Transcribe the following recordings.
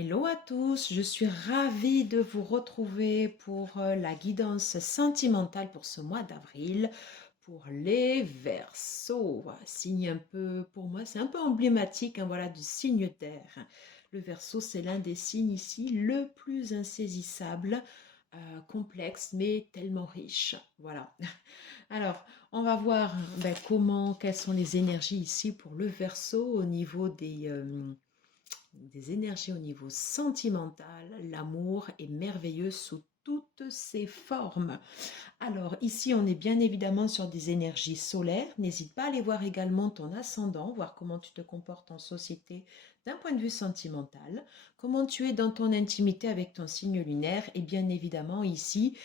Hello à tous, je suis ravie de vous retrouver pour la guidance sentimentale pour ce mois d'avril pour les Verseaux. Voilà, signe un peu, pour moi, c'est un peu emblématique, hein, voilà, du signe d'air. Le Verseau, c'est l'un des signes ici le plus insaisissable, complexe, mais tellement riche. Voilà. Alors, on va voir quelles sont les énergies ici pour le Verseau au niveau des énergies au niveau sentimental. L'amour est merveilleux sous toutes ses formes. Alors ici, on est bien évidemment sur des énergies solaires. N'hésite pas à aller voir également ton ascendant, voir comment tu te comportes en société d'un point de vue sentimental, comment tu es dans ton intimité avec ton signe lunaire et bien évidemment ici,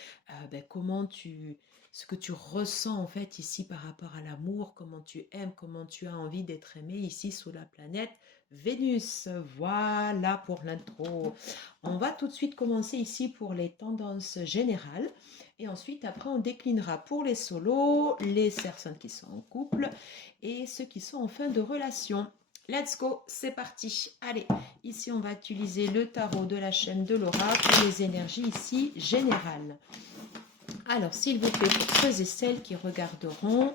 ce que tu ressens en fait ici par rapport à l'amour, comment tu aimes, comment tu as envie d'être aimé ici sous la planète Vénus. Voilà pour l'intro. On va tout de suite commencer ici pour les tendances générales. Et ensuite, après, on déclinera pour les solos, les personnes qui sont en couple et ceux qui sont en fin de relation. Let's go, c'est parti. Allez, ici, on va utiliser le tarot de la chaîne de Laura pour les énergies ici générales. Alors, s'il vous plaît, pour ceux et celles qui regarderont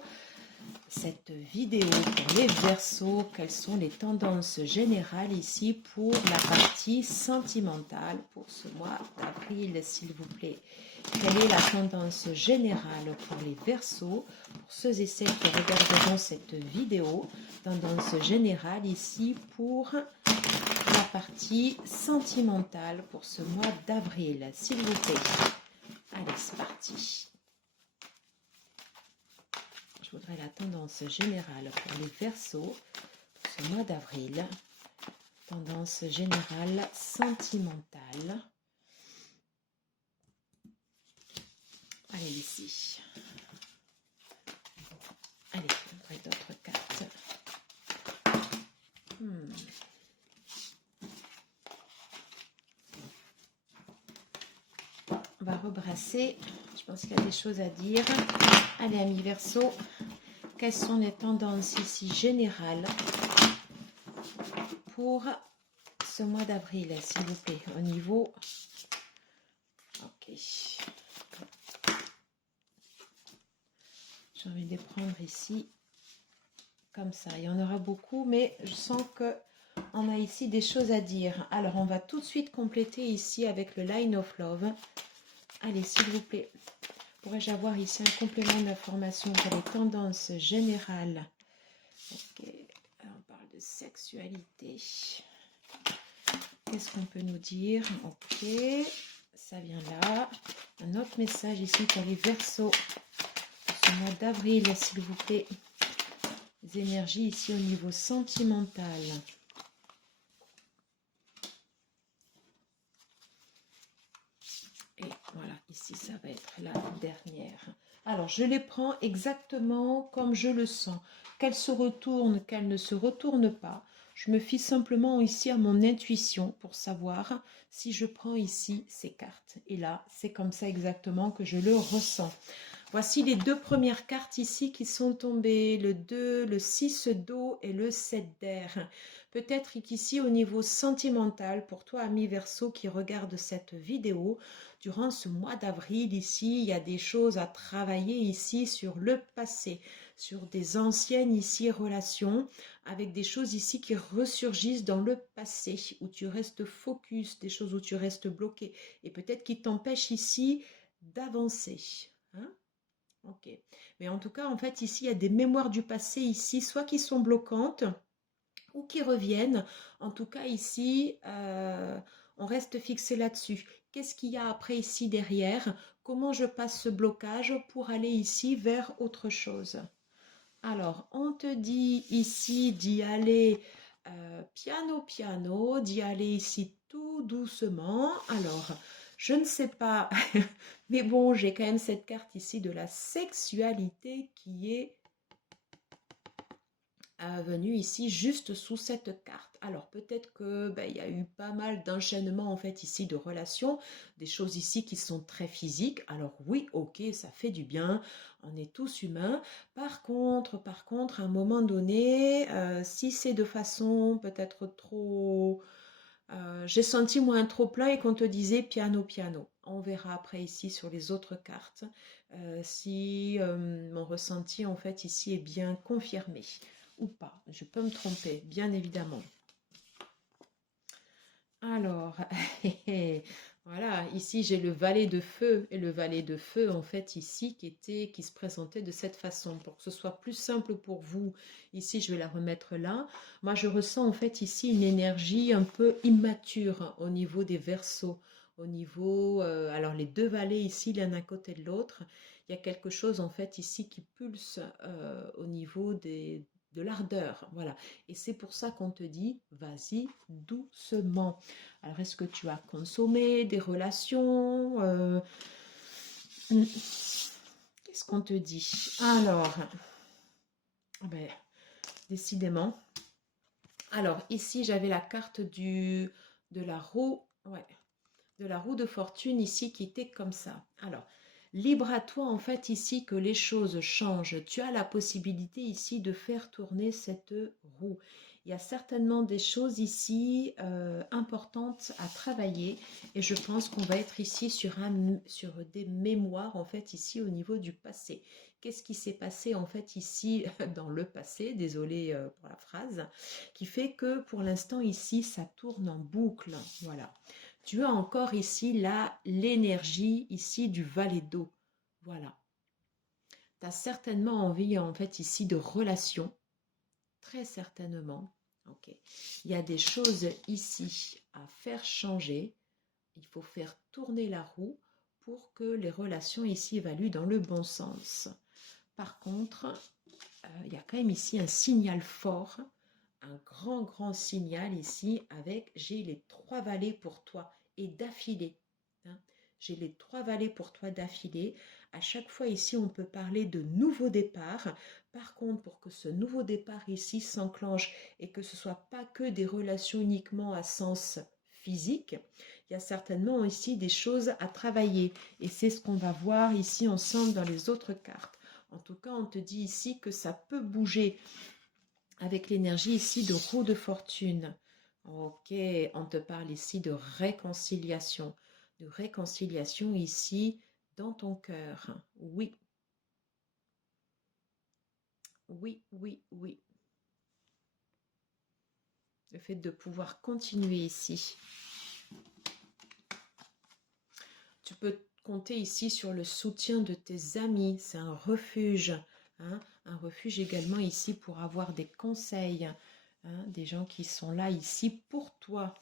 cette vidéo pour les Verseaux, quelles sont les tendances générales ici pour la partie sentimentale pour ce mois d'avril, s'il vous plaît. Quelle est la tendance générale pour les Verseaux, pour ceux et celles qui regarderont cette vidéo, tendance générale ici pour la partie sentimentale pour ce mois d'avril, s'il vous plaît. Allez, c'est parti. Je voudrais la tendance générale pour les Verseaux pour ce mois d'avril. Tendance générale sentimentale. Allez, ici. Allez, je voudrais d'autres cartes. On va rebrasser. Je pense qu'il y a des choses à dire. Allez, amis Verseaux. Quelles sont les tendances ici générales pour ce mois d'avril, s'il vous plaît, au niveau... Ok. J'ai envie de les prendre ici, comme ça. Il y en aura beaucoup, mais je sens que on a ici des choses à dire. Alors, on va tout de suite compléter ici avec le Line of Love. Allez, s'il vous plaît, pourrais-je avoir ici un complément d'information pour les tendances générales? Ok, alors on parle de sexualité. Qu'est-ce qu'on peut nous dire? Ok, ça vient là. Un autre message ici pour les Verseaux. Pour ce mois d'avril, s'il vous plaît. Les énergies ici au niveau sentimental. Et voilà, ici ça va être la dernière. Alors, je les prends exactement comme je le sens. Qu'elles se retournent, qu'elles ne se retournent pas. Je me fie simplement ici à mon intuition pour savoir si je prends ici ces cartes. Et là, c'est comme ça exactement que je le ressens. Voici les deux premières cartes ici qui sont tombées, le 2, le 6 d'eau et le 7 d'air. Peut-être qu'ici, au niveau sentimental, pour toi, ami Verseau, qui regarde cette vidéo, durant ce mois d'avril, ici, il y a des choses à travailler ici sur le passé, sur des anciennes ici relations, avec des choses ici qui ressurgissent dans le passé, où tu restes focus, des choses où tu restes bloqué, et peut-être qui t'empêchent ici d'avancer. Hein? Ok. Mais en tout cas, en fait, ici, il y a des mémoires du passé ici, soit qui sont bloquantes ou qui reviennent. En tout cas, ici, on reste fixé là-dessus. Qu'est-ce qu'il y a après ici derrière? Comment je passe ce blocage pour aller ici vers autre chose? Alors, on te dit ici d'y aller piano piano, d'y aller ici tout doucement. Alors, je ne sais pas, mais bon, j'ai quand même cette carte ici de la sexualité qui est venue ici juste sous cette carte. Alors, peut-être que il y a eu pas mal d'enchaînements en fait ici de relations, des choses ici qui sont très physiques. Alors oui, ok, ça fait du bien, on est tous humains. Par contre, à un moment donné, si c'est de façon peut-être trop J'ai senti moi un trop-plein et qu'on te disait piano, piano. On verra après ici sur les autres cartes si mon ressenti en fait ici est bien confirmé ou pas. Je peux me tromper, bien évidemment. Alors, voilà, ici j'ai le valet de feu et le valet de feu en fait ici qui se présentait de cette façon pour que ce soit plus simple pour vous. Ici je vais la remettre là. Moi je ressens en fait ici une énergie un peu immature au niveau des Verseaux, au niveau, alors les deux valets ici l'un à côté de l'autre. Il y a quelque chose en fait ici qui pulse au niveau de l'ardeur, voilà. Et c'est pour ça qu'on te dit, vas-y doucement. Alors, est-ce que tu as consommé des relations Qu'est-ce qu'on te dit? Alors, ben, décidément. Alors, ici, j'avais la carte de la roue, ouais, de la roue de fortune ici qui était comme ça. Alors, libre à toi en fait ici que les choses changent. Tu as la possibilité ici de faire tourner cette roue. Il y a certainement des choses ici importantes à travailler et je pense qu'on va être ici sur des mémoires en fait ici au niveau du passé. Qu'est-ce qui s'est passé en fait ici dans le passé, désolé pour la phrase, qui fait que pour l'instant ici ça tourne en boucle, voilà. Tu as encore ici l'énergie ici du valet d'eau. Voilà. Tu as certainement envie en fait ici de relations. Très certainement. Ok. Il y a des choses ici à faire changer. Il faut faire tourner la roue pour que les relations ici évoluent dans le bon sens. Par contre, il y a quand même ici un signal fort, un grand signal ici avec j'ai les 3 valets pour toi et d'affilée. Hein. J'ai les 3 valets pour toi d'affilée. À chaque fois ici, on peut parler de nouveau départ. Par contre, pour que ce nouveau départ ici s'enclenche et que ce ne soit pas que des relations uniquement à sens physique, il y a certainement ici des choses à travailler. Et c'est ce qu'on va voir ici ensemble dans les autres cartes. En tout cas, on te dit ici que ça peut bouger avec l'énergie ici de roue de fortune. Ok, on te parle ici de réconciliation ici dans ton cœur. Oui, oui, oui, oui. Le fait de pouvoir continuer ici. Tu peux compter ici sur le soutien de tes amis. C'est un refuge. Hein, un refuge également ici pour avoir des conseils. Hein, des gens qui sont là ici pour toi.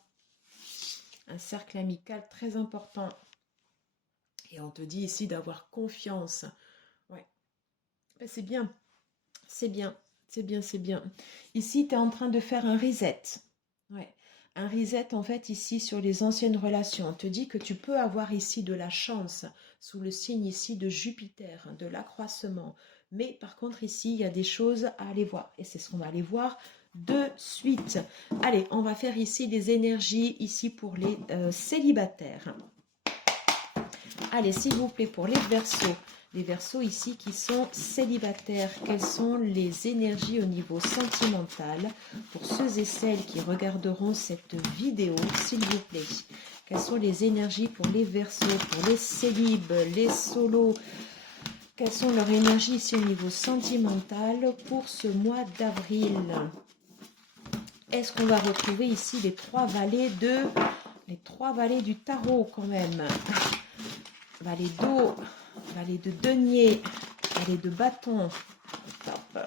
Un cercle amical très important. Et on te dit ici d'avoir confiance. Ouais. Ben, c'est bien. C'est bien. C'est bien, c'est bien. Ici, tu es en train de faire un reset. Ouais. Un reset, en fait, ici, sur les anciennes relations. On te dit que tu peux avoir ici de la chance sous le signe ici de Jupiter, de l'accroissement. Mais par contre, ici, il y a des choses à aller voir. Et c'est ce qu'on va aller voir de suite. Allez, on va faire ici des énergies ici pour les célibataires. Allez, s'il vous plaît, pour les Verseaux. Les Verseaux ici qui sont célibataires, quelles sont les énergies au niveau sentimental pour ceux et celles qui regarderont cette vidéo, s'il vous plaît? Quelles sont les énergies pour les Verseaux, pour les célibes, les solos? Quelles sont leurs énergies ici au niveau sentimental pour ce mois d'avril? Est-ce qu'on va retrouver ici les 3 valets du tarot quand même? Valet d'eau, valet de denier, valet de bâton. Top.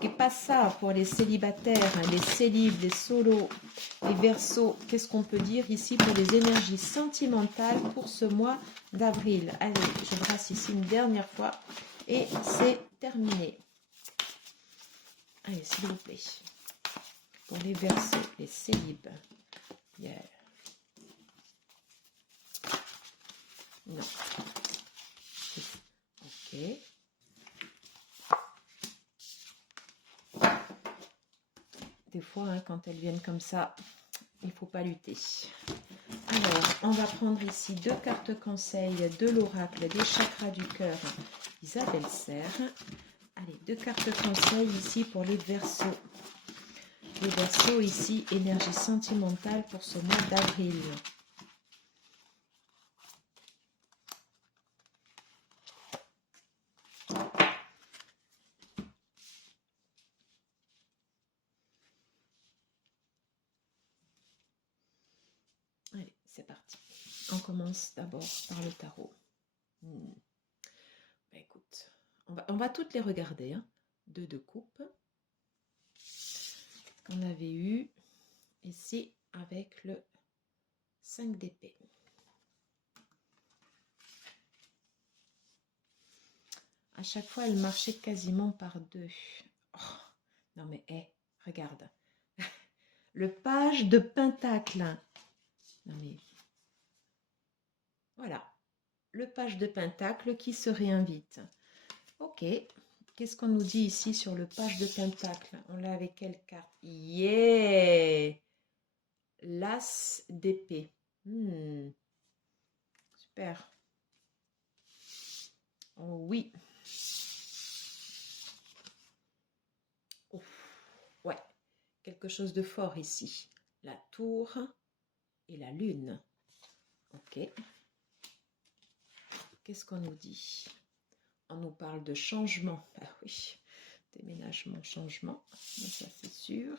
Qu'est pas ça pour les célibataires, les célibes, les solos, les Verseaux? Qu'est-ce qu'on peut dire ici pour les énergies sentimentales pour ce mois d'avril? Allez, je brasse ici une dernière fois et c'est terminé. Allez, s'il vous plaît. Pour les Verseaux, les célibes. Yeah. Non. Ok. Des fois, hein, quand elles viennent comme ça, il ne faut pas lutter. Alors, on va prendre ici 2 cartes conseils de l'oracle des chakras du cœur, Isabelle Serre. Allez, 2 cartes conseils ici pour les Verseaux. Les Verseaux ici, énergie sentimentale pour ce mois d'avril. Allez, c'est parti. On commence d'abord par le tarot. Bah, écoute, on va toutes les regarder. Hein. Deux de coupe. On avait eu ici avec le 5 d'épée. À chaque fois, elle marchait quasiment par deux. Oh, non mais, regarde. Le page de pentacle. Non mais, voilà. Le page de pentacle qui se réinvite. Ok. Qu'est-ce qu'on nous dit ici sur le page de pentacle? On l'a avec quelle carte? Yeah! L'as d'épée. Super. Oh oui. Ouf. Ouais. Quelque chose de fort ici. La tour et la lune. Ok. Qu'est-ce qu'on nous dit? On nous parle de changement. Ah oui. Déménagement, changement. Ça, c'est sûr.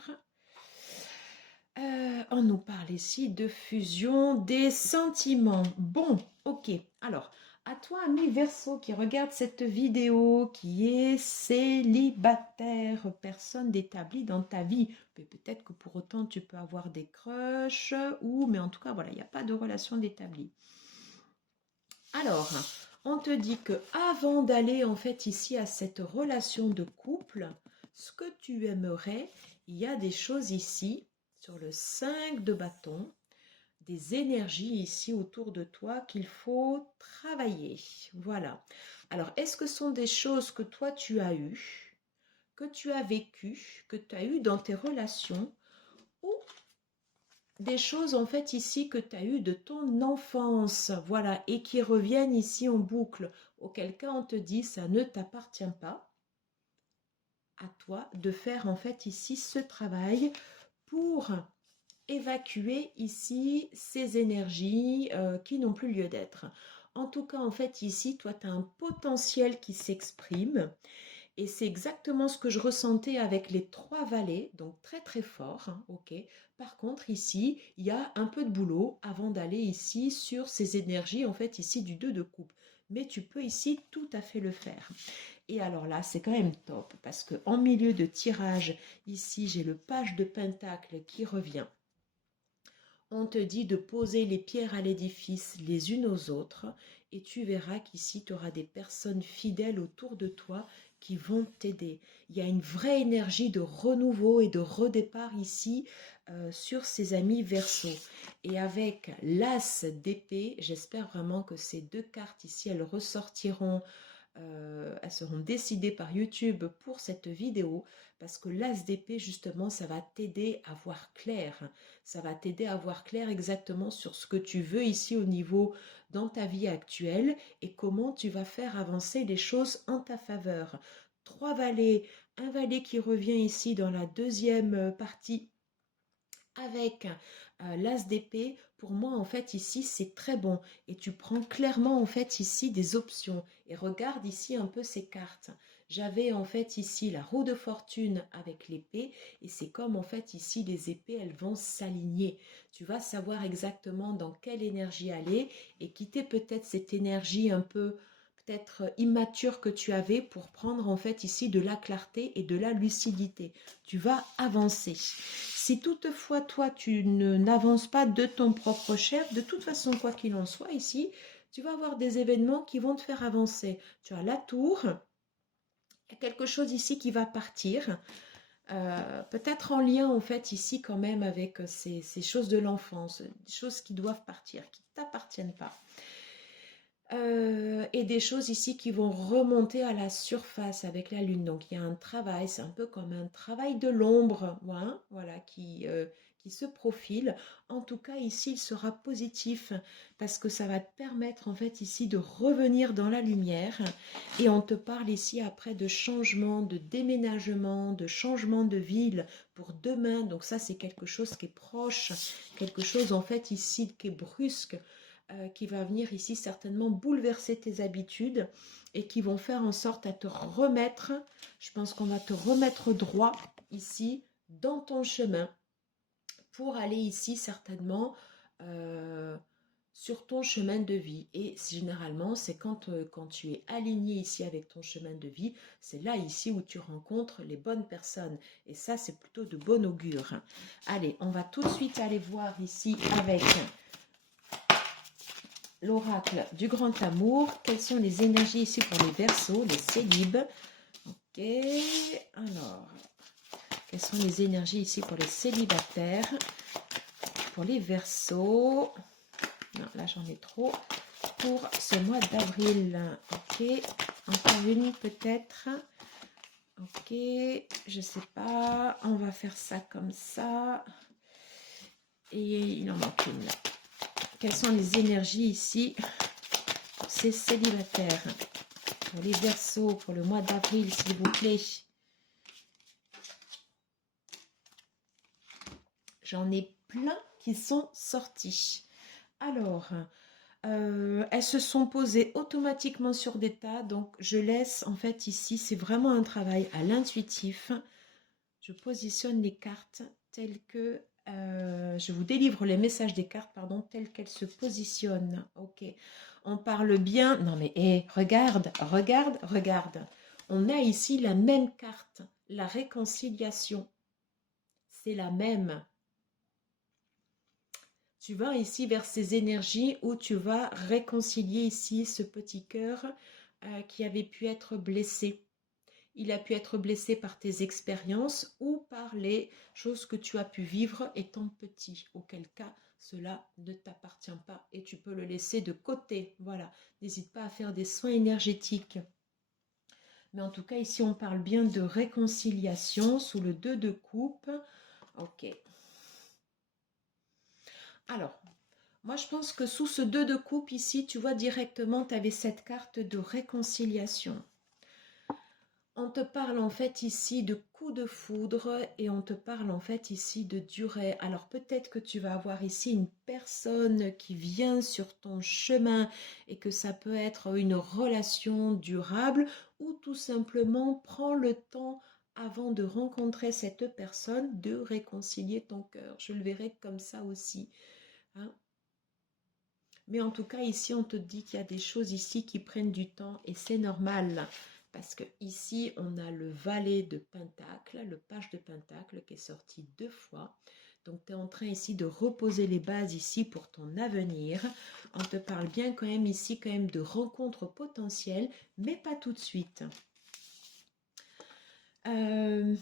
On nous parle ici de fusion des sentiments. Bon, ok. Alors, à toi, ami Verseau, qui regarde cette vidéo, qui est célibataire, personne d'établie dans ta vie. Mais peut-être que pour autant, tu peux avoir des crushs, mais en tout cas, voilà, il n'y a pas de relation d'établie. Alors, on te dit que avant d'aller en fait ici à cette relation de couple, ce que tu aimerais, il y a des choses ici sur le 5 de bâton, des énergies ici autour de toi qu'il faut travailler. Voilà. Alors, est-ce que ce sont des choses que toi tu as eues, que tu as vécues, que tu as eues dans tes relations, ou des choses en fait ici que tu as eues de ton enfance, voilà, et qui reviennent ici en boucle, auquel cas on te dit ça ne t'appartient pas, à toi de faire en fait ici ce travail pour évacuer ici ces énergies qui n'ont plus lieu d'être. En tout cas, en fait, ici, toi, tu as un potentiel qui s'exprime et c'est exactement ce que je ressentais avec les 3 valets, donc très très fort, hein, ok. Par contre, ici, il y a un peu de boulot avant d'aller ici sur ces énergies, en fait, ici du 2 de coupe. Mais tu peux ici tout à fait le faire. Et alors là, c'est quand même top parce que en milieu de tirage, ici, j'ai le page de pentacle qui revient. On te dit de poser les pierres à l'édifice les unes aux autres et tu verras qu'ici, tu auras des personnes fidèles autour de toi qui vont t'aider. Il y a une vraie énergie de renouveau et de redépart ici sur ces amis Verseaux. Et avec l'as d'épée, j'espère vraiment que ces 2 cartes ici, elles ressortiront. Elles seront décidées par YouTube pour cette vidéo parce que l'as d'épée justement ça va t'aider à voir clair, ça va t'aider à voir clair exactement sur ce que tu veux ici au niveau dans ta vie actuelle et comment tu vas faire avancer les choses en ta faveur. 3 valets, un valet qui revient ici dans la deuxième partie avec l'as d'épée, pour moi en fait ici c'est très bon et tu prends clairement en fait ici des options et regarde ici un peu ces cartes. J'avais en fait ici la roue de fortune avec l'épée et c'est comme en fait ici les épées elles vont s'aligner. Tu vas savoir exactement dans quelle énergie aller et quitter peut-être cette énergie un peu peut-être immature que tu avais pour prendre en fait ici de la clarté et de la lucidité. Tu vas avancer. Si toutefois, toi, tu n'avances pas de ton propre chef, de toute façon, quoi qu'il en soit, ici, tu vas avoir des événements qui vont te faire avancer. Tu as la tour, il y a quelque chose ici qui va partir, peut-être en lien, en fait, ici, quand même, avec ces choses de l'enfance, des choses qui doivent partir, qui ne t'appartiennent pas. Et des choses ici qui vont remonter à la surface avec la lune. Donc il y a un travail, c'est un peu comme un travail de l'ombre, hein, voilà, qui qui se profile. En tout cas, ici, il sera positif parce que ça va te permettre, en fait, ici, de revenir dans la lumière. Et on te parle ici après de changement, de déménagement, de changement de ville pour demain. Donc ça, c'est quelque chose qui est proche, quelque chose, en fait, ici, qui est brusque, qui va venir ici certainement bouleverser tes habitudes et qui vont faire en sorte à te remettre, je pense qu'on va te remettre droit ici dans ton chemin pour aller ici certainement sur ton chemin de vie. Et généralement, c'est quand tu es aligné ici avec ton chemin de vie, c'est là ici où tu rencontres les bonnes personnes. Et ça, c'est plutôt de bon augure. Allez, on va tout de suite aller voir ici avec l'oracle du grand amour. Quelles sont les énergies ici pour les Verseaux, les célibes? Ok, alors, quelles sont les énergies ici pour les célibataires? Pour les Verseaux, non, là j'en ai trop. Pour ce mois d'avril, ok, encore une peut-être. Ok, je sais pas, on va faire ça comme ça. Et il en manque une. Quelles sont les énergies ici pour ces célibataires? Pour les Verseaux, pour le mois d'avril, s'il vous plaît. J'en ai plein qui sont sortis. Alors, elles se sont posées automatiquement sur des tas. Donc, je laisse, en fait, ici, c'est vraiment un travail à l'intuitif. Je positionne les cartes telles que... je vous délivre les messages des cartes, pardon, telles qu'elles se positionnent. Ok. On parle bien... Non, mais regarde, regarde, regarde. On a ici la même carte, la réconciliation. C'est la même. Tu vas ici vers ces énergies où tu vas réconcilier ici ce petit cœur qui avait pu être blessé. Il a pu être blessé par tes expériences ou par les choses que tu as pu vivre étant petit, auquel cas cela ne t'appartient pas et tu peux le laisser de côté. Voilà, n'hésite pas à faire des soins énergétiques. Mais en tout cas, ici, on parle bien de réconciliation sous le 2 de coupe. Ok. Alors, moi, je pense que sous ce 2 de coupe ici, tu vois directement, tu avais cette carte de réconciliation. On te parle en fait ici de coup de foudre et on te parle en fait ici de durée. Alors peut-être que tu vas avoir ici une personne qui vient sur ton chemin et que ça peut être une relation durable ou tout simplement prends le temps avant de rencontrer cette personne de réconcilier ton cœur. Je le verrai comme ça aussi. Hein? Mais en tout cas, ici, on te dit qu'il y a des choses ici qui prennent du temps et c'est normal. Parce que ici, on a le valet de Pentacle, le page de Pentacle qui est sorti 2 fois. Donc, tu es en train ici de reposer les bases ici pour ton avenir. On te parle bien quand même ici quand même de rencontres potentielles, mais pas tout de suite. Ouais.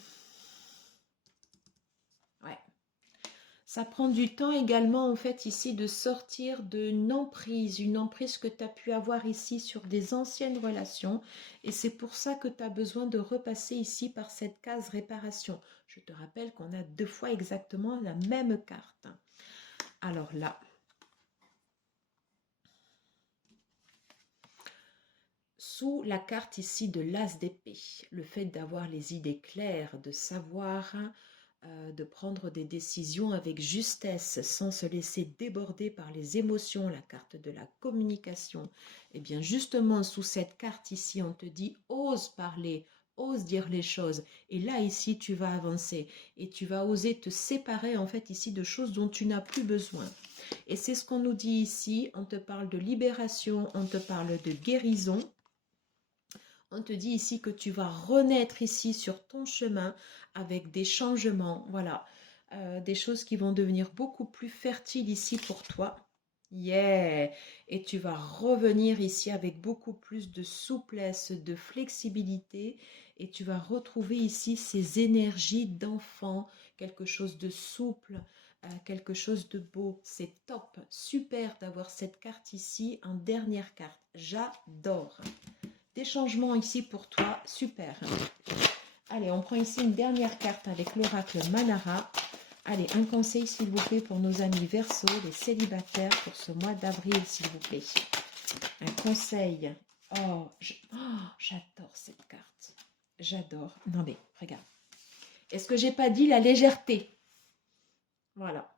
Ça prend du temps également en fait ici de sortir d'une emprise, une emprise que tu as pu avoir ici sur des anciennes relations et c'est pour ça que tu as besoin de repasser ici par cette case réparation. Je te rappelle qu'on a 2 fois exactement la même carte. Alors là, sous la carte ici de l'as d'épée, le fait d'avoir les idées claires, de savoir... de prendre des décisions avec justesse sans se laisser déborder par les émotions, la carte de la communication. Et bien justement sous cette carte ici on te dit ose parler, ose dire les choses et là ici tu vas avancer et tu vas oser te séparer en fait ici de choses dont tu n'as plus besoin. Et c'est ce qu'on nous dit ici, on te parle de libération, on te parle de guérison. On te dit ici que tu vas renaître ici sur ton chemin avec des changements, voilà, des choses qui vont devenir beaucoup plus fertiles ici pour toi. Yeah! Et tu vas revenir ici avec beaucoup plus de souplesse, de flexibilité et tu vas retrouver ici ces énergies d'enfant, quelque chose de souple, quelque chose de beau. C'est top, super d'avoir cette carte ici en dernière carte. J'adore! Des changements ici pour toi, super. Allez, on prend ici une dernière carte avec l'oracle Manara. Allez, un conseil s'il vous plaît pour nos amis Verseau, les célibataires pour ce mois d'avril s'il vous plaît. Un conseil. Oh, j'adore cette carte. J'adore. Non mais, regarde. Est-ce que j'ai pas dit la légèreté? Voilà.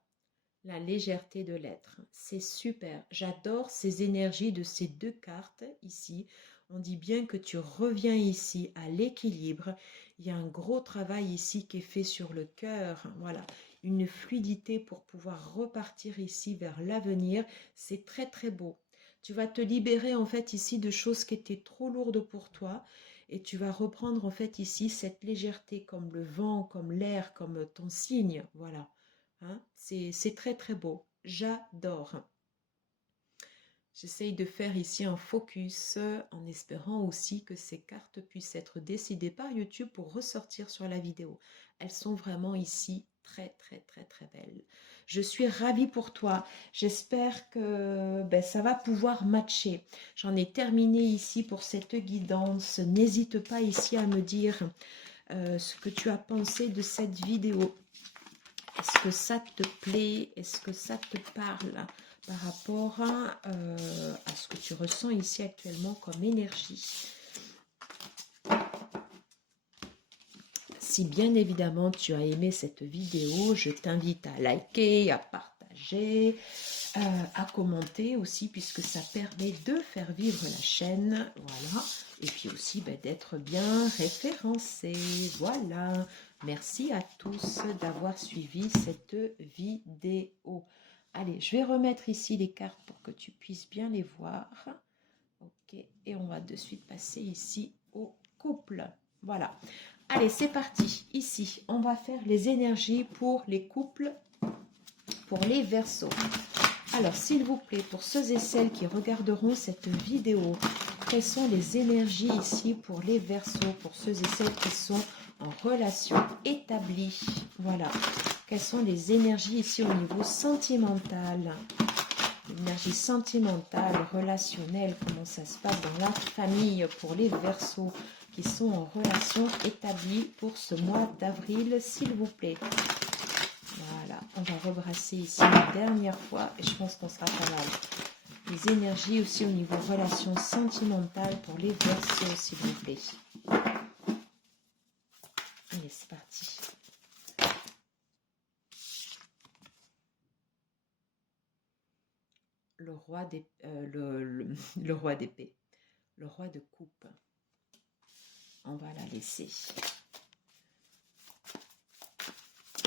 La légèreté de l'être. C'est super. J'adore ces énergies de ces deux cartes ici. On dit bien que tu reviens ici à l'équilibre. Il y a un gros travail ici qui est fait sur le cœur. Voilà. Une fluidité pour pouvoir repartir ici vers l'avenir. C'est très très beau. Tu vas te libérer en fait ici de choses qui étaient trop lourdes pour toi. Et tu vas reprendre en fait ici cette légèreté comme le vent, comme l'air, comme ton signe. Voilà. Hein, c'est très très beau. J'adore. J'essaye de faire ici un focus en espérant aussi que ces cartes puissent être décidées par YouTube pour ressortir sur la vidéo. Elles sont vraiment ici très très très très belles. Je suis ravie pour toi. J'espère que ça va pouvoir matcher. J'en ai terminé ici pour cette guidance. N'hésite pas ici à me dire ce que tu as pensé de cette vidéo. Est-ce que ça te plaît? Est-ce que ça te parle par rapport à ce que tu ressens ici actuellement comme énergie? Si bien évidemment tu as aimé cette vidéo, je t'invite à liker, à partager, à commenter aussi puisque ça permet de faire vivre la chaîne. Voilà. Et puis aussi d'être bien référencé. Voilà. Merci à tous d'avoir suivi cette vidéo. Allez, je vais remettre ici les cartes pour que tu puisses bien les voir. Ok, et on va de suite passer ici au couple. Voilà. Allez, c'est parti. Ici, on va faire les énergies pour les couples, pour les Verseaux. Alors, s'il vous plaît, pour ceux et celles qui regarderont cette vidéo, quelles sont les énergies ici pour les Verseaux, pour ceux et celles qui sont en relation établie? Voilà. Quelles sont les énergies ici au niveau sentimental? L'énergie sentimentale, relationnelle, comment ça se passe dans la famille pour les Verseaux qui sont en relation établie pour ce mois d'avril, s'il vous plaît. Voilà, on va rebrasser ici une dernière fois et je pense qu'on sera pas mal. Les énergies aussi au niveau relation sentimentale pour les Verseaux, s'il vous plaît. Allez, c'est parti. Le roi d'épée, le roi d'épée, le roi de coupe. On va la laisser.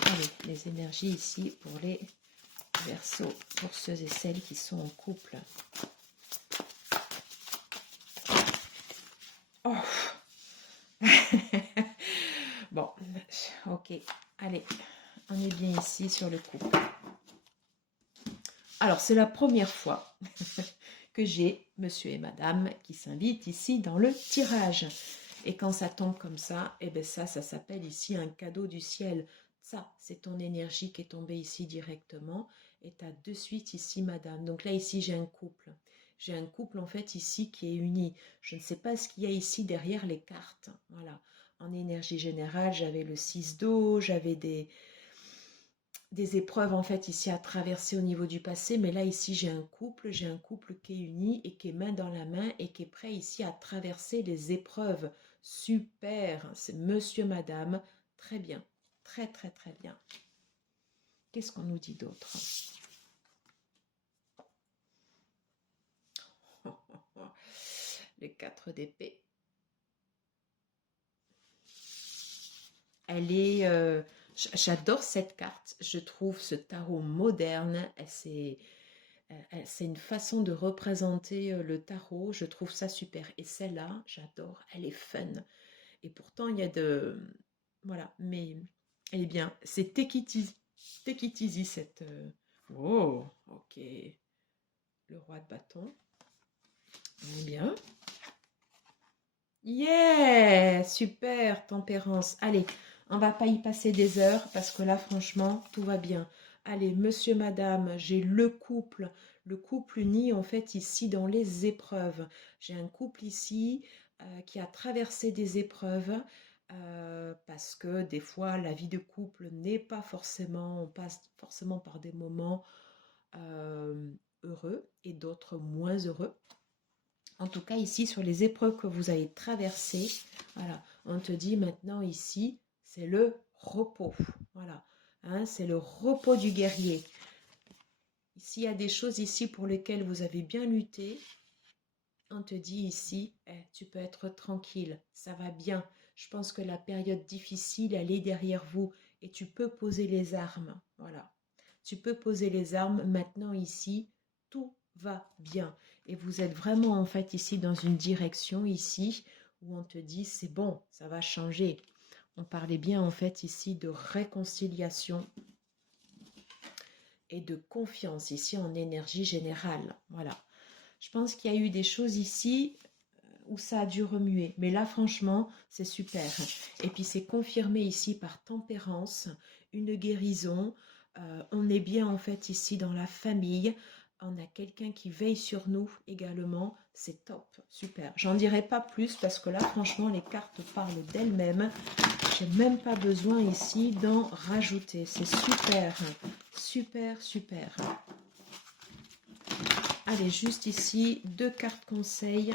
Allez, les énergies ici pour les Verseaux, pour ceux et celles qui sont en couple. Oh. Bon, ok, allez, on est bien ici sur le couple. Alors, c'est la première fois que j'ai monsieur et madame qui s'invitent ici dans le tirage. Et quand ça tombe comme ça, eh bien ça s'appelle ici un cadeau du ciel. Ça, c'est ton énergie qui est tombée ici directement. Et tu as de suite ici madame. Donc là, ici, j'ai un couple. J'ai un couple, en fait, ici qui est uni. Je ne sais pas ce qu'il y a ici derrière les cartes. Voilà. En énergie générale, j'avais le 6 d'eau, j'avais des épreuves en fait ici à traverser au niveau du passé, mais là ici j'ai un couple qui est uni et qui est main dans la main et qui est prêt ici à traverser les épreuves. Super, c'est monsieur, madame, très bien, très très très bien. Qu'est-ce qu'on nous dit d'autre? Les 4 d'épée. Elle est... j'adore cette carte, je trouve ce tarot moderne, c'est une façon de représenter le tarot, je trouve ça super. Et celle-là, j'adore, elle est fun. Et pourtant, il y a de... Voilà, mais elle est bien. C'est Take It Easy. Take It Easy, cette... Oh, ok. Le roi de bâton. On est bien. Yeah, super, tempérance. Allez, on va pas y passer des heures parce que là, franchement, tout va bien. Allez, monsieur, madame, j'ai le couple uni en fait ici dans les épreuves. J'ai un couple ici qui a traversé des épreuves. parce que des fois, la vie de couple n'est pas forcément, on passe forcément par des moments heureux et d'autres moins heureux. En tout cas, ici, sur les épreuves que vous allez traverser, voilà, on te dit maintenant ici, c'est le repos. Voilà, hein, c'est le repos du guerrier. S'il y a des choses ici pour lesquelles vous avez bien lutté, on te dit ici, tu peux être tranquille, ça va bien. Je pense que la période difficile, elle est derrière vous et tu peux poser les armes. Voilà, tu peux poser les armes maintenant ici, tout va bien. Et vous êtes vraiment en fait ici dans une direction ici où on te dit c'est bon, ça va changer. On parlait bien en fait ici de réconciliation et de confiance ici en énergie générale. Voilà. Je pense qu'il y a eu des choses ici où ça a dû remuer. Mais là, franchement, c'est super. Et puis, c'est confirmé ici par tempérance, une guérison. On est bien, en fait, ici dans la famille. On a quelqu'un qui veille sur nous également. C'est top, super. J'en dirai pas plus parce que là, franchement, les cartes parlent d'elles-mêmes. J'ai même pas besoin ici d'en rajouter. C'est super, super, super. Allez, juste ici, 2 cartes conseils.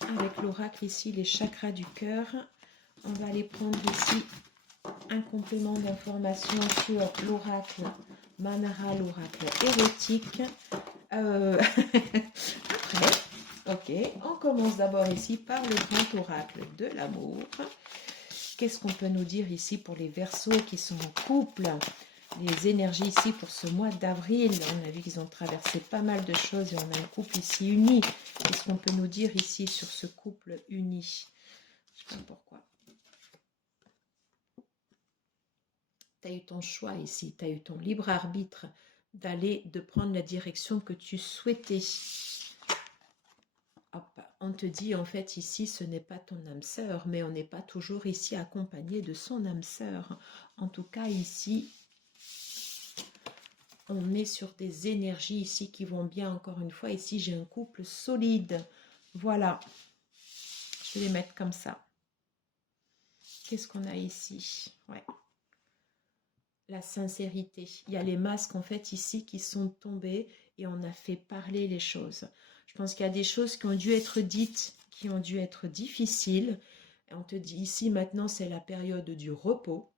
Avec l'oracle ici, les chakras du cœur. On va aller prendre ici un complément d'information sur l'oracle Manara, l'oracle érotique. Après, ok, on commence d'abord ici par le grand oracle de l'amour. Qu'est-ce qu'on peut nous dire ici pour les Verseaux qui sont en couple? Les énergies ici pour ce mois d'avril, on a vu qu'ils ont traversé pas mal de choses et on a un couple ici uni. Qu'est-ce qu'on peut nous dire ici sur ce couple uni? Je ne sais pas pourquoi. Tu as eu ton choix ici, tu as eu ton libre arbitre de prendre la direction que tu souhaitais. Hop, on te dit en fait ici, ce n'est pas ton âme sœur, mais on n'est pas toujours ici accompagné de son âme sœur. En tout cas ici, on est sur des énergies ici qui vont bien. Encore une fois, ici j'ai un couple solide. Voilà, je vais les mettre comme ça. Qu'est-ce qu'on a ici? Ouais. La sincérité. Il y a les masques en fait ici qui sont tombés et on a fait parler les choses. Je pense qu'il y a des choses qui ont dû être dites, qui ont dû être difficiles. Et on te dit ici maintenant c'est la période du repos.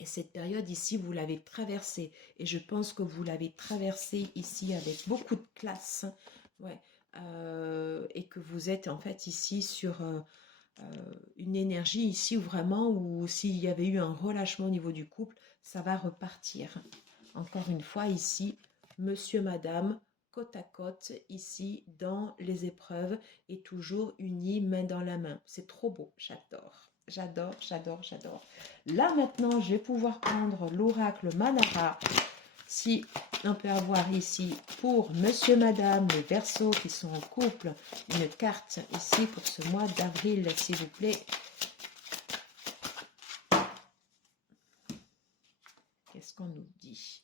Et cette période ici, vous l'avez traversée. Et je pense que vous l'avez traversée ici avec beaucoup de classe. Ouais. Et que vous êtes en fait ici sur une énergie ici où vraiment, où s'il y avait eu un relâchement au niveau du couple, ça va repartir. Encore une fois ici, monsieur, madame, côte à côte, ici, dans les épreuves, et toujours unis, main dans la main. C'est trop beau, j'adore. J'adore, j'adore, j'adore. Là, maintenant, je vais pouvoir prendre l'oracle Manara. Si on peut avoir ici, pour monsieur, madame, les Verseaux qui sont en couple, une carte ici pour ce mois d'avril, s'il vous plaît. Qu'est-ce qu'on nous dit?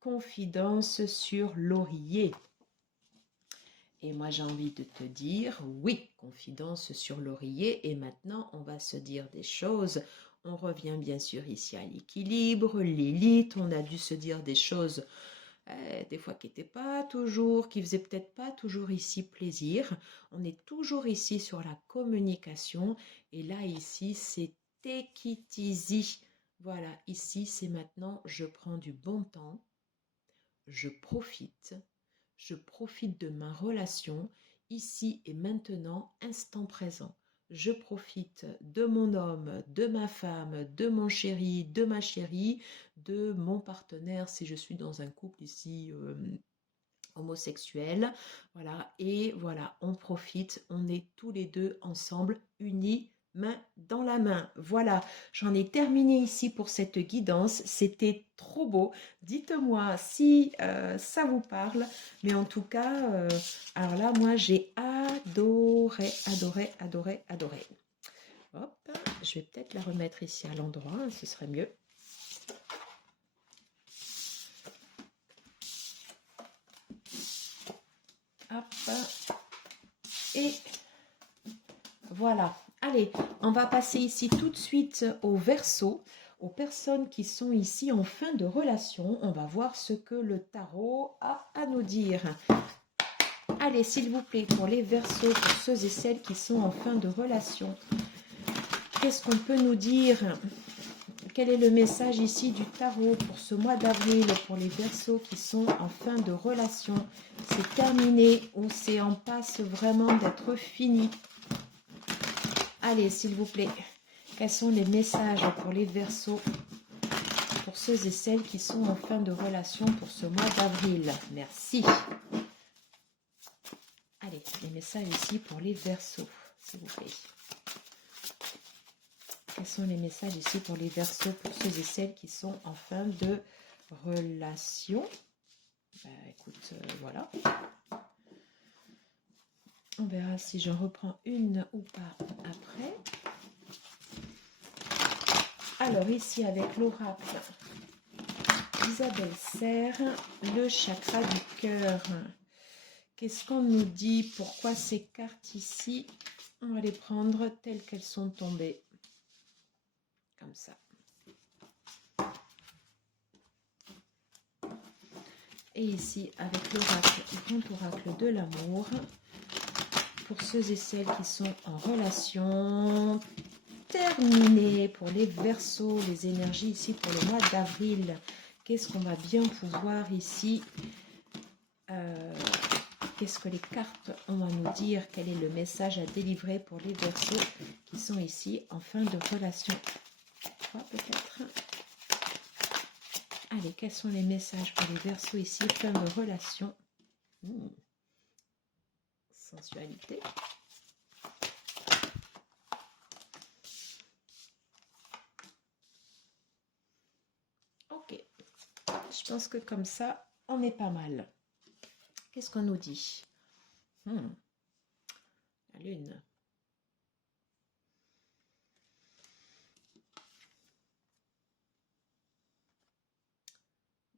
Confidence sur l'oreiller. Et moi, j'ai envie de te dire, oui, confidence sur l'oreiller. Et maintenant, on va se dire des choses. On revient bien sûr ici à l'équilibre, l'élite. On a dû se dire des choses, des fois qui n'étaient pas toujours, qui faisaient peut-être pas toujours ici plaisir. On est toujours ici sur la communication. Et là, ici, c'est take it easy. Voilà, ici, c'est maintenant, je prends du bon temps. Je profite de ma relation ici et maintenant, instant présent. Je profite de mon homme, de ma femme, de mon chéri, de ma chérie, de mon partenaire si je suis dans un couple ici homosexuel. Voilà, et voilà, on profite, on est tous les deux ensemble, unis, main dans la main. Voilà, j'en ai terminé ici pour cette guidance. C'était trop beau. Dites-moi si ça vous parle. Mais en tout cas, alors là, moi, j'ai adoré, adoré, adoré, adoré. Hop, je vais peut-être la remettre ici à l'endroit, hein, ce serait mieux. Hop. Et voilà. Allez, on va passer ici tout de suite au Verseau, aux personnes qui sont ici en fin de relation. On va voir ce que le tarot a à nous dire. Allez, s'il vous plaît, pour les Verseaux, pour ceux et celles qui sont en fin de relation, qu'est-ce qu'on peut nous dire? Quel est le message ici du tarot pour ce mois d'avril, pour les Verseaux qui sont en fin de relation? C'est terminé ou c'est en passe vraiment d'être fini? Allez, s'il vous plaît, quels sont les messages pour les Verseaux, pour ceux et celles qui sont en fin de relation pour ce mois d'avril? Merci. Allez, les messages ici pour les Verseaux, s'il vous plaît. Quels sont les messages ici pour les Verseaux, pour ceux et celles qui sont en fin de relation? Écoute, voilà. On verra si je reprends une ou pas après. Alors ici avec l'oracle Isabelle Serre, le chakra du cœur. Qu'est-ce qu'on nous dit? Pourquoi ces cartes ici? On va les prendre telles qu'elles sont tombées. Comme ça. Et ici avec l'oracle, le grand oracle de l'amour. Pour ceux et celles qui sont en relation, terminé. Pour les Verseaux, les énergies ici pour le mois d'avril. Qu'est-ce qu'on va bien pouvoir ici qu'est-ce que les cartes ont à nous dire? Quel est le message à délivrer pour les Verseaux qui sont ici en fin de relation? 3 peut-être. Allez, quels sont les messages pour les Verseaux ici, fin de relation? Sensualité. Ok. Je pense que comme ça, on est pas mal. Qu'est-ce qu'on nous dit? La lune.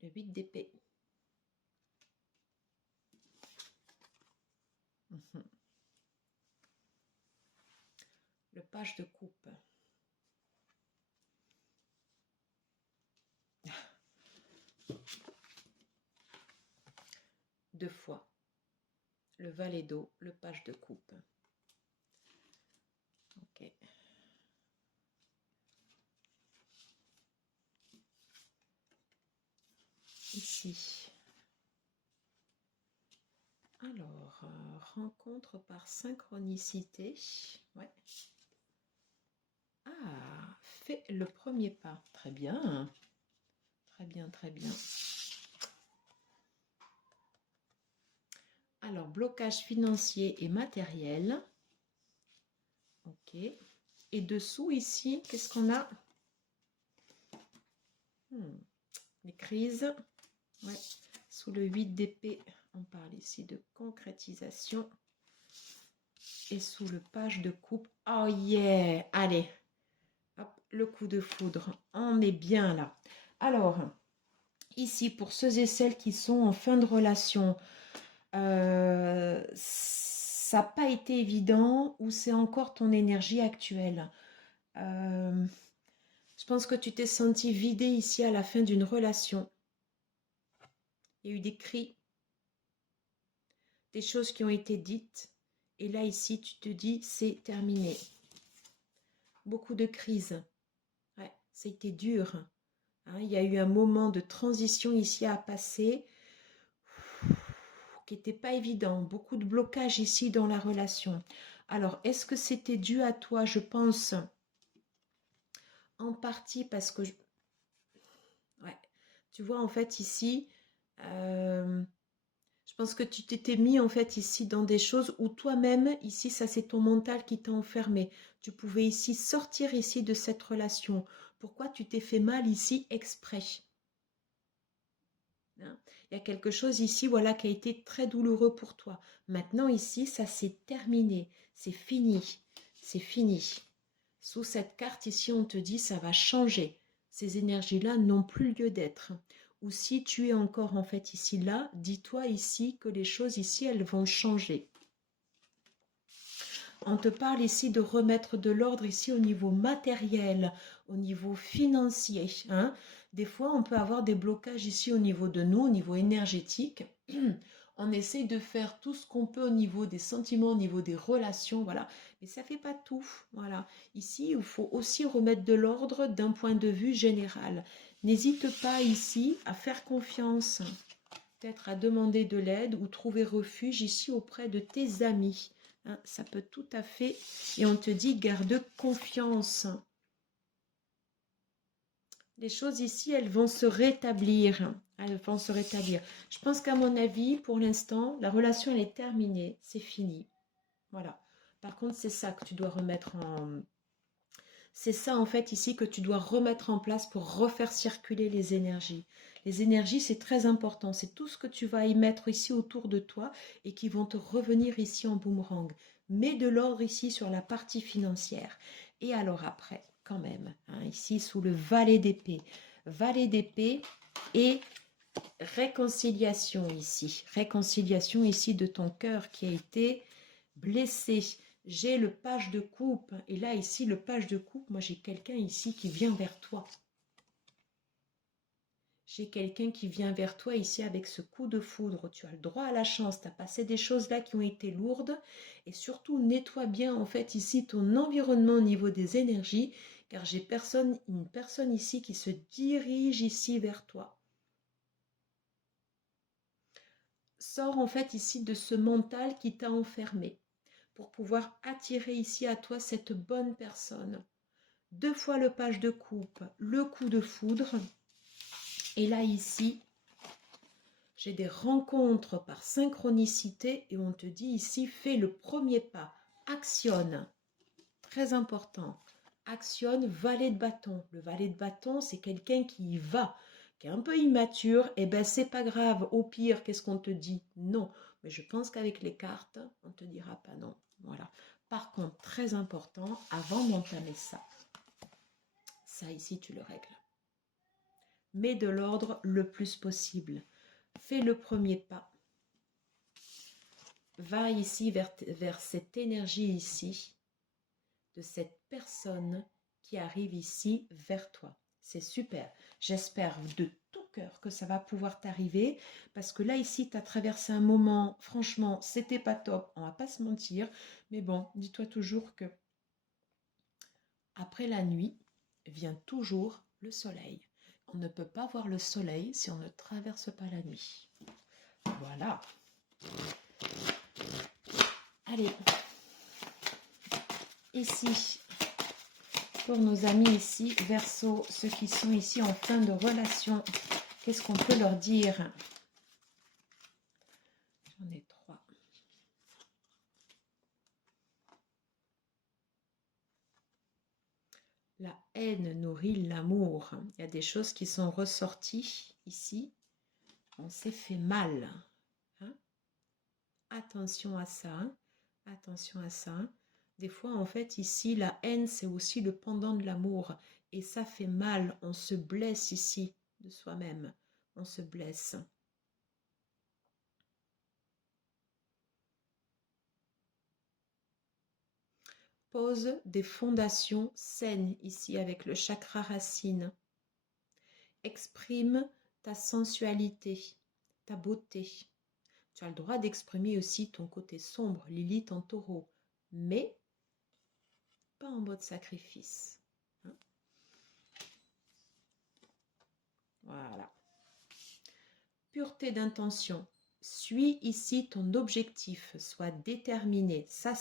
Le 8 d'épée. Le page de coupe. Deux fois. Le valet d'eau, le page de coupe. Ok. Ici. Alors, rencontre par synchronicité. Ouais. Ah, fais le premier pas. Très bien. Très bien, très bien. Alors, blocage financier et matériel. Ok. Et dessous, ici, qu'est-ce qu'on a? Les crises. Ouais. Sous le 8 d'épée, on parle ici de concrétisation. Et sous le page de coupe. Oh yeah! Allez. Hop, le coup de foudre. On est bien là. Alors, ici, pour ceux et celles qui sont en fin de relation, ça n'a pas été évident ou c'est encore ton énergie actuelle. Je pense que tu t'es senti vidé ici à la fin d'une relation. Il y a eu des cris, des choses qui ont été dites. Et là, ici, tu te dis, c'est terminé. Beaucoup de crises. Ouais, c'était dur. Hein, il y a eu un moment de transition ici à passer qui n'était pas évident. Beaucoup de blocages ici dans la relation. Alors, est-ce que c'était dû à toi? Je pense en partie parce que... Ouais, tu vois, en fait, ici... je pense que tu t'étais mis en fait ici dans des choses où toi-même, ici, ça c'est ton mental qui t'a enfermé. Tu pouvais ici sortir ici de cette relation. Pourquoi tu t'es fait mal ici exprès? Hein? Il y a quelque chose ici, voilà, qui a été très douloureux pour toi. Maintenant ici, ça s'est terminé. C'est fini. C'est fini. Sous cette carte ici, on te dit ça va changer. Ces énergies-là n'ont plus lieu d'être. Ou si tu es encore en fait ici là, dis-toi ici que les choses ici elles vont changer. On te parle ici de remettre de l'ordre ici au niveau matériel, au niveau financier. Hein. Des fois, on peut avoir des blocages ici au niveau de nous, au niveau énergétique. On essaye de faire tout ce qu'on peut au niveau des sentiments, au niveau des relations, voilà. Mais ça ne fait pas tout, voilà. Ici, il faut aussi remettre de l'ordre d'un point de vue général. N'hésite pas ici à faire confiance, peut-être à demander de l'aide ou trouver refuge ici auprès de tes amis. Hein, ça peut tout à fait. Et on te dit, garde confiance. Les choses ici, elles vont se rétablir. Elles vont se rétablir. Je pense qu'à mon avis, pour l'instant, la relation, elle est terminée. C'est fini. Voilà. Par contre, c'est ça que tu dois remettre en... C'est ça, en fait, ici, que tu dois remettre en place pour refaire circuler les énergies. Les énergies, c'est très important. C'est tout ce que tu vas y mettre ici autour de toi et qui vont te revenir ici en boomerang. Mets de l'ordre ici sur la partie financière. Et alors après, quand même, hein, ici, sous le valet d'épée. Valet d'épée et réconciliation ici. Réconciliation ici de ton cœur qui a été blessé. J'ai le page de coupe. Et là, ici, le page de coupe, moi, j'ai quelqu'un ici qui vient vers toi. J'ai quelqu'un qui vient vers toi ici avec ce coup de foudre. Tu as le droit à la chance. Tu as passé des choses là qui ont été lourdes. Et surtout, nettoie bien, en fait, ici, ton environnement au niveau des énergies. Car j'ai une personne ici qui se dirige ici vers toi. Sors, en fait, ici, de ce mental qui t'a enfermé, pour pouvoir attirer ici à toi cette bonne personne. 2 fois le page de coupe, le coup de foudre. Et là, ici, j'ai des rencontres par synchronicité et on te dit ici, fais le premier pas, actionne. Très important. Actionne, valet de bâton. Le valet de bâton, c'est quelqu'un qui y va, qui est un peu immature. Eh bien, c'est pas grave. Au pire, qu'est-ce qu'on te dit? Non. Mais je pense qu'avec les cartes, on ne te dira pas non. Voilà. Par contre, très important, avant d'entamer ça, ici, tu le règles. Mets de l'ordre le plus possible. Fais le premier pas. Va ici vers cette énergie ici, de cette personne qui arrive ici vers toi. C'est super. J'espère de tout cœur que ça va pouvoir t'arriver parce que là, ici, tu as traversé un moment, franchement, c'était pas top, on va pas se mentir. Mais bon, dis-toi toujours que après la nuit vient toujours le soleil. On ne peut pas voir le soleil si on ne traverse pas la nuit. Voilà. Allez. Ici, pour nos amis ici, Verseau, ceux qui sont ici en fin de relation, qu'est-ce qu'on peut leur dire? J'en ai 3. La haine nourrit l'amour. Il y a des choses qui sont ressorties ici. On s'est fait mal. Hein? Attention à ça. Hein? Attention à ça. Hein? Des fois, en fait, ici, la haine, c'est aussi le pendant de l'amour. Et ça fait mal. On se blesse ici de soi-même. On se blesse. Pose des fondations saines ici avec le chakra racine. Exprime ta sensualité, ta beauté. Tu as le droit d'exprimer aussi ton côté sombre, Lilith en taureau, mais pas en mode sacrifice. Hein? Voilà. Pureté d'intention. Suis ici ton objectif, sois déterminé. Ça,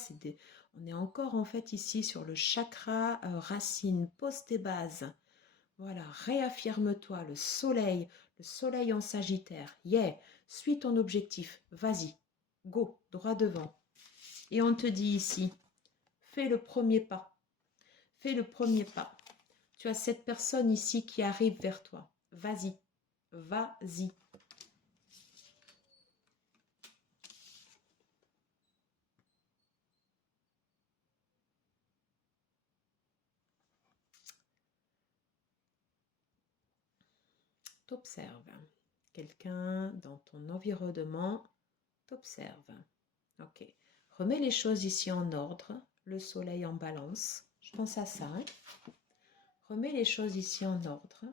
on est encore en fait ici sur le chakra racine, pose tes bases. Voilà, réaffirme-toi, le soleil en Sagittaire. Yeah, suis ton objectif, vas-y, go, droit devant. Et on te dit ici, fais le premier pas. Fais le premier pas. Tu as cette personne ici qui arrive vers toi. Vas-y, vas-y. T'observe. Quelqu'un dans ton environnement t'observe. Ok. Remets les choses ici en ordre. Le soleil en balance. Je pense à ça. Hein. Remets les choses ici en ordre.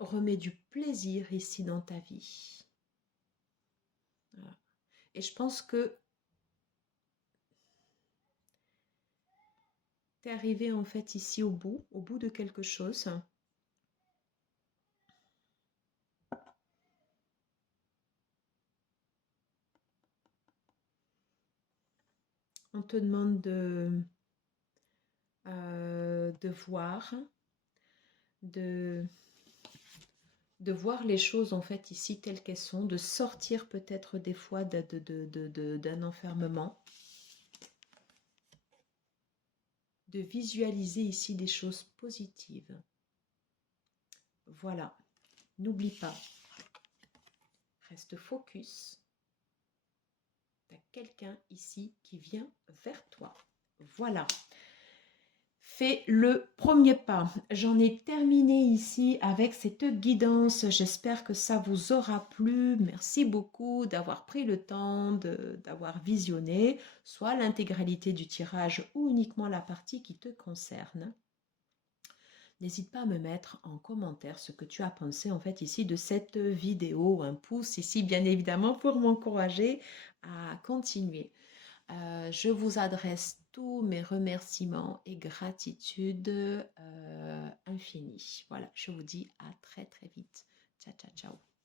Remets du plaisir ici dans ta vie. Voilà. Et je pense que tu es arrivé en fait ici au bout de quelque chose. On te demande de voir, de voir les choses en fait ici telles qu'elles sont, de sortir peut-être des fois d'un enfermement, de visualiser ici des choses positives. Voilà, n'oublie pas, reste focus. Tu as quelqu'un ici qui vient vers toi. Voilà. Fais le premier pas. J'en ai terminé ici avec cette guidance. J'espère que ça vous aura plu. Merci beaucoup d'avoir pris le temps d'avoir visionné soit l'intégralité du tirage ou uniquement la partie qui te concerne. N'hésite pas à me mettre en commentaire ce que tu as pensé en fait ici de cette vidéo. Un pouce ici bien évidemment pour m'encourager à continuer. Je vous adresse tous mes remerciements et gratitude infinie. Voilà, je vous dis à très très vite. Ciao, ciao, ciao.